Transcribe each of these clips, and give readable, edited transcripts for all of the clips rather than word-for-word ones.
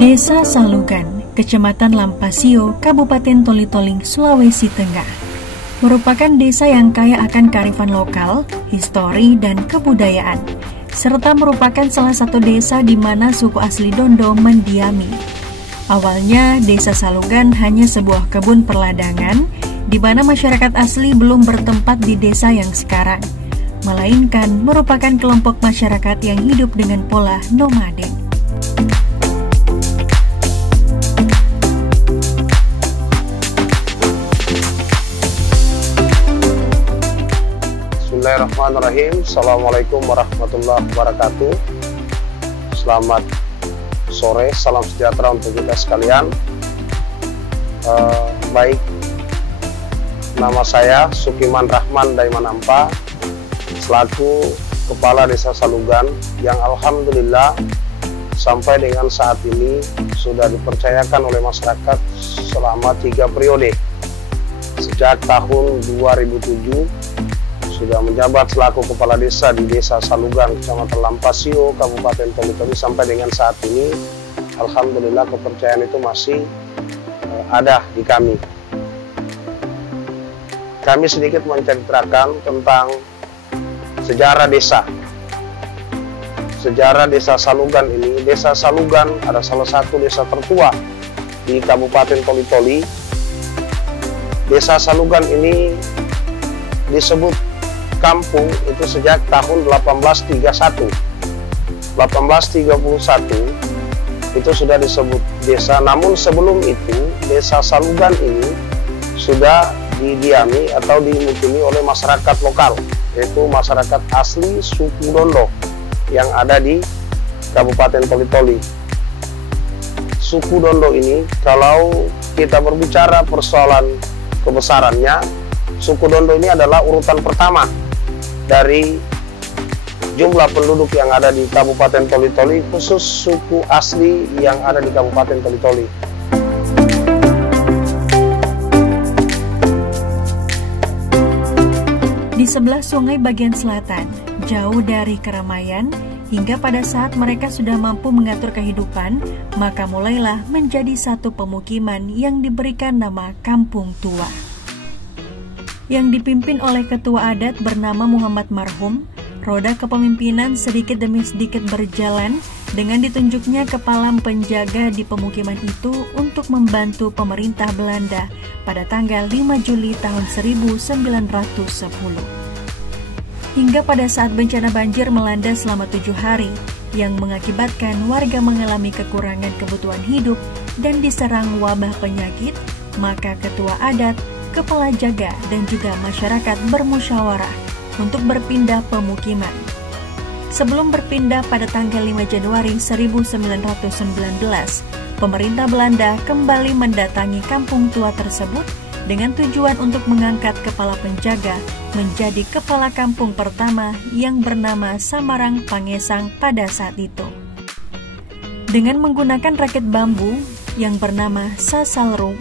Desa Salugan, Kecamatan Lampasio, Kabupaten Toli-Toli, Sulawesi Tengah, merupakan desa yang kaya akan kearifan lokal, histori, dan kebudayaan, serta merupakan salah satu desa di mana suku asli Dondo mendiami. Awalnya, Desa Salugan hanya sebuah kebun perladangan, di mana masyarakat asli belum bertempat di desa yang sekarang, melainkan merupakan kelompok masyarakat yang hidup dengan pola nomaden. Bismillahirrahmanirrahim. Assalamualaikum warahmatullahi wabarakatuh. Selamat sore, salam sejahtera untuk kita sekalian. Baik, nama saya Sukiman Rahman Daimanampa, selaku Kepala Desa Salugan, yang alhamdulillah sampai dengan saat ini sudah dipercayakan oleh masyarakat selama 3 periode. Sejak tahun 2007 sudah menjabat selaku Kepala Desa di Desa Salugan, Kecamatan Lampasio, Kabupaten Toli-Toli, sampai dengan saat ini alhamdulillah kepercayaan itu masih ada di kami. Kami sedikit menceritakan tentang sejarah desa. Sejarah Desa Salugan ini, Desa Salugan ada salah satu desa tertua di Kabupaten Toli-Toli. Desa Salugan ini disebut kampung itu sejak tahun 1831. 1831 itu sudah disebut desa, namun sebelum itu Desa Salugan ini sudah didiami atau dimukimi oleh masyarakat lokal, yaitu masyarakat asli suku Dondo yang ada di Kabupaten Toli-Toli. Suku Dondo ini, kalau kita berbicara persoalan kebesarannya, suku Dondo ini adalah urutan pertama dari jumlah penduduk yang ada di Kabupaten Toli-Toli, khusus suku asli yang ada di Kabupaten Toli-Toli. Di sebelah sungai bagian selatan, jauh dari keramaian, hingga pada saat mereka sudah mampu mengatur kehidupan, maka mulailah menjadi satu pemukiman yang diberikan nama Kampung Tua, yang dipimpin oleh ketua adat bernama Muhammad Marhum. Roda kepemimpinan sedikit demi sedikit berjalan dengan ditunjuknya kepala penjaga di pemukiman itu untuk membantu pemerintah Belanda pada tanggal 5 Juli tahun 1910. Hingga pada saat bencana banjir melanda selama 7 hari yang mengakibatkan warga mengalami kekurangan kebutuhan hidup dan diserang wabah penyakit, maka ketua adat, kepala jaga, dan juga masyarakat bermusyawarah untuk berpindah pemukiman. Sebelum berpindah pada tanggal 5 Januari 1919, pemerintah Belanda kembali mendatangi kampung tua tersebut dengan tujuan untuk mengangkat kepala penjaga menjadi kepala kampung pertama yang bernama Samarang Pangesang pada saat itu. Dengan menggunakan rakit bambu yang bernama sasalru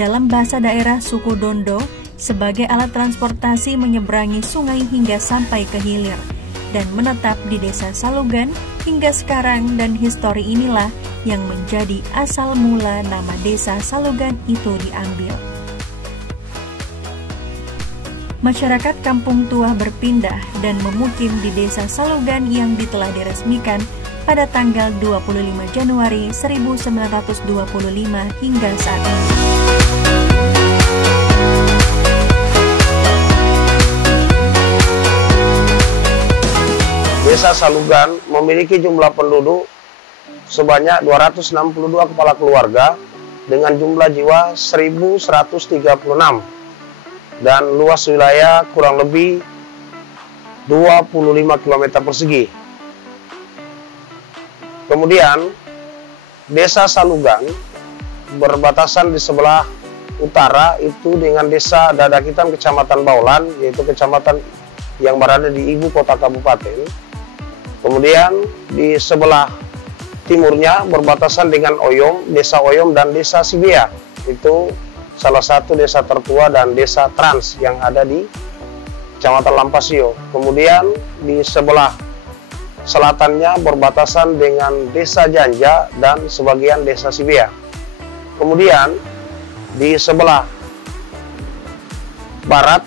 dalam bahasa daerah suku Dondo sebagai alat transportasi menyeberangi sungai hingga sampai ke hilir dan menetap di Desa Salugan hingga sekarang, dan histori inilah yang menjadi asal mula nama Desa Salugan itu diambil. Masyarakat Kampung Tua berpindah dan memukim di Desa Salugan yang telah diresmikan pada tanggal 25 Januari 1925 hingga saat ini. Desa Salugan memiliki jumlah penduduk sebanyak 262 kepala keluarga dengan jumlah jiwa 1136 dan luas wilayah kurang lebih 25 km persegi. Kemudian Desa Salugan berbatasan di sebelah utara itu dengan Desa Dadakitan Kecamatan Baulan, yaitu kecamatan yang berada di ibu kota kabupaten. Kemudian di sebelah timurnya berbatasan dengan Oyom, Desa Oyom, dan Desa Sibea. Itu salah satu desa tertua dan desa trans yang ada di Kecamatan Lampasio. Kemudian di sebelah selatannya berbatasan dengan Desa Janja dan sebagian Desa Sibea. Kemudian di sebelah barat,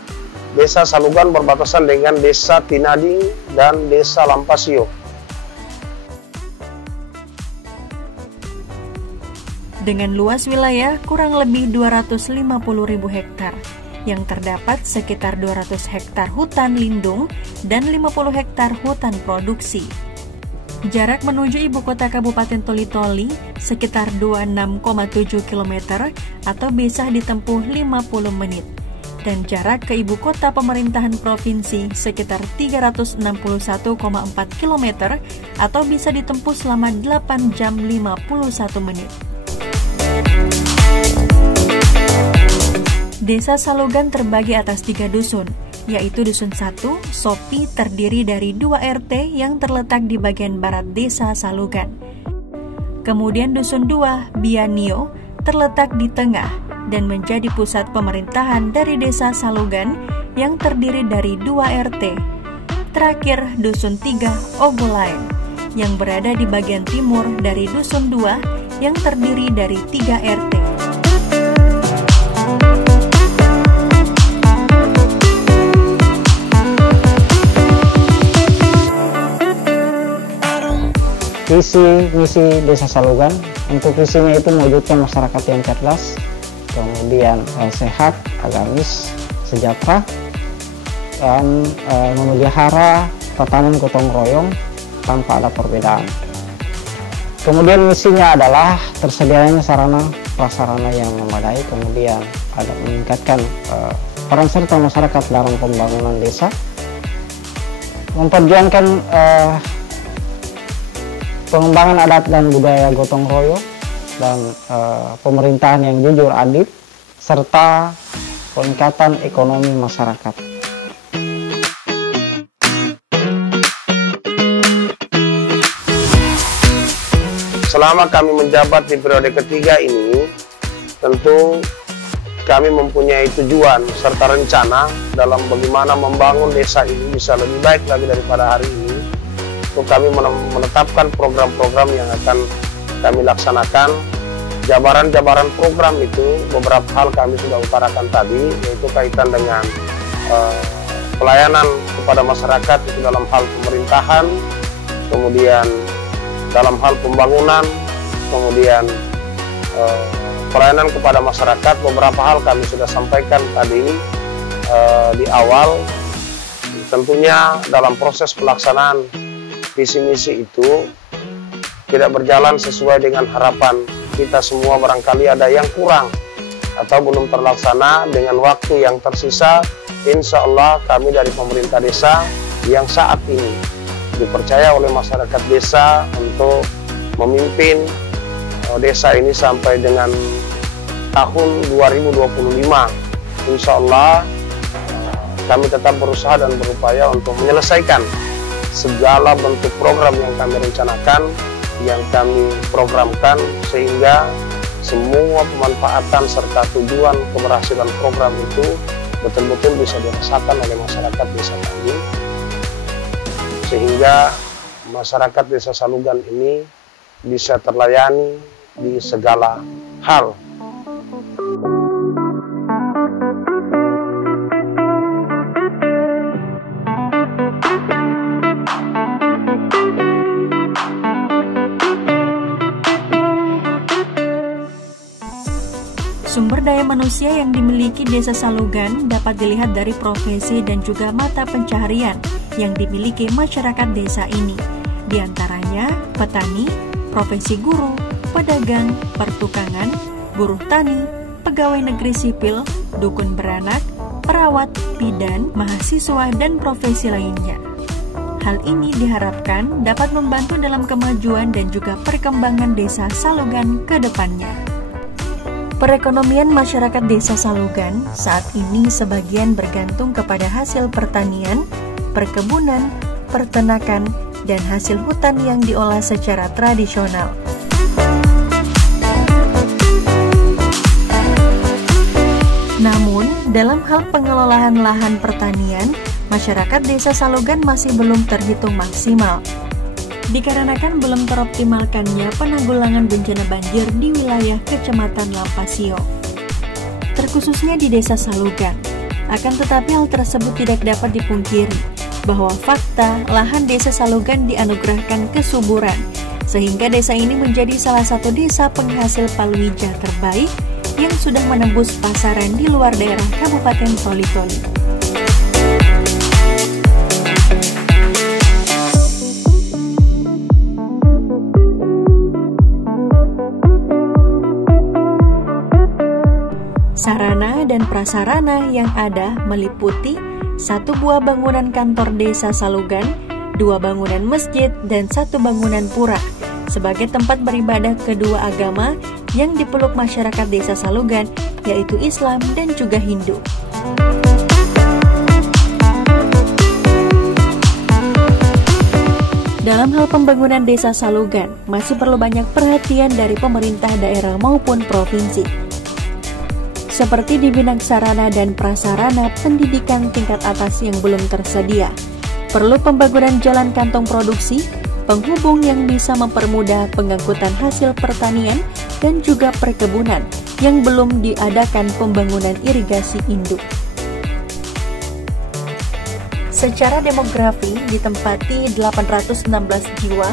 Desa Salugan berbatasan dengan Desa Tinading dan Desa Lampasio. Dengan luas wilayah kurang lebih 250.000 hektar, yang terdapat sekitar 200 hektar hutan lindung dan 50 hektar hutan produksi. Jarak menuju ibu kota Kabupaten Toli-Toli sekitar 26,7 km atau bisa ditempuh 50 menit. Dan jarak ke ibu kota pemerintahan provinsi sekitar 361,4 km atau bisa ditempuh selama 8 jam 51 menit. Desa Salugan terbagi atas 3 dusun, yaitu Dusun 1, Sopi, terdiri dari 2 RT yang terletak di bagian barat Desa Salugan. Kemudian Dusun 2, Bianio, terletak di tengah dan menjadi pusat pemerintahan dari Desa Salugan yang terdiri dari 2 RT. Terakhir, Dusun 3, Ogolain, yang berada di bagian timur dari Dusun 2 yang terdiri dari 3 RT. Visi misi Desa Salugan, untuk visinya itu mewujudkan masyarakat yang cerdas, kemudian sehat, agamis, sejahtera, dan memelihara tatanan gotong royong tanpa ada perbedaan. Kemudian misinya adalah tersedianya sarana prasarana yang memadai, kemudian ada meningkatkan peran serta masyarakat dalam pembangunan desa, memperjuangkan pengembangan adat dan budaya gotong royong dan pemerintahan yang jujur adil serta peningkatan ekonomi masyarakat. Selama kami menjabat di periode ketiga ini, tentu kami mempunyai tujuan serta rencana dalam bagaimana membangun desa ini bisa lebih baik lagi daripada hari ini. Untuk kami menetapkan program-program yang akan kami laksanakan. Jabaran-jabaran program itu beberapa hal kami sudah utarakan tadi, yaitu kaitan dengan pelayanan kepada masyarakat itu dalam hal pemerintahan, kemudian dalam hal pembangunan, kemudian pelayanan kepada masyarakat. Beberapa hal kami sudah sampaikan tadi di awal. Tentunya dalam proses pelaksanaan visi misi itu tidak berjalan sesuai dengan harapan kita semua, barangkali ada yang kurang atau belum terlaksana. Dengan waktu yang tersisa, insya Allah kami dari pemerintah desa yang saat ini dipercaya oleh masyarakat desa untuk memimpin desa ini sampai dengan tahun 2025. Insya Allah kami tetap berusaha dan berupaya untuk menyelesaikan segala bentuk program yang kami rencanakan, yang kami programkan, sehingga semua pemanfaatan serta tujuan keberhasilan program itu betul-betul bisa dirasakan oleh masyarakat desa kami, sehingga masyarakat Desa Salugan ini bisa terlayani di segala hal. Sumber daya manusia yang dimiliki Desa Salugan dapat dilihat dari profesi dan juga mata pencaharian yang dimiliki masyarakat desa ini. Di antaranya petani, profesi guru, pedagang, pertukangan, buruh tani, pegawai negeri sipil, dukun beranak, perawat, bidan, mahasiswa, dan profesi lainnya. Hal ini diharapkan dapat membantu dalam kemajuan dan juga perkembangan Desa Salugan ke depannya. Perekonomian masyarakat Desa Salugan saat ini sebagian bergantung kepada hasil pertanian, perkebunan, peternakan, dan hasil hutan yang diolah secara tradisional. Namun, dalam hal pengelolaan lahan pertanian, masyarakat Desa Salugan masih belum terhitung maksimal. dikarenakan belum teroptimalkannya penanggulangan bencana banjir di wilayah Kecamatan Lampasio, terkhususnya di Desa Salugan. Akan tetapi hal tersebut tidak dapat dipungkiri bahwa fakta lahan Desa Salugan dianugerahkan kesuburan, sehingga desa ini menjadi salah satu desa penghasil palawija terbaik yang sudah menembus pasaran di luar daerah Kabupaten Toli-Toli. Sarana dan prasarana yang ada meliputi 1 buah bangunan kantor Desa Salugan, 2 bangunan masjid, dan 1 bangunan pura sebagai tempat beribadah kedua agama yang dipeluk masyarakat Desa Salugan, yaitu Islam dan juga Hindu. Dalam hal pembangunan Desa Salugan, masih perlu banyak perhatian dari pemerintah daerah maupun provinsi, seperti di bidang sarana dan prasarana pendidikan tingkat atas yang belum tersedia. Perlu pembangunan jalan kantong produksi, penghubung yang bisa mempermudah pengangkutan hasil pertanian dan juga perkebunan yang belum diadakan pembangunan irigasi induk. Secara demografi ditempati 816 jiwa,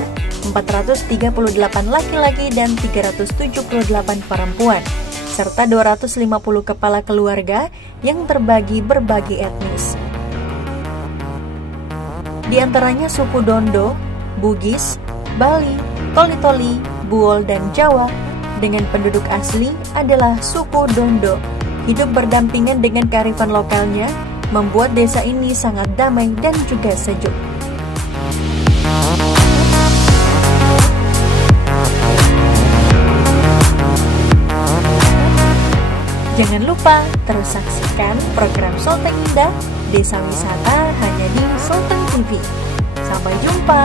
438 laki-laki dan 378 perempuan, serta 250 kepala keluarga yang terbagi berbagai etnis. Di antaranya suku Dondo, Bugis, Bali, Toli-Toli, Buol, dan Jawa dengan penduduk asli adalah suku Dondo. Hidup berdampingan dengan kearifan lokalnya membuat desa ini sangat damai dan juga sejuk. Jangan lupa terus saksikan program Sulteng Indah Desa Wisata hanya di Sulteng TV. Sampai jumpa.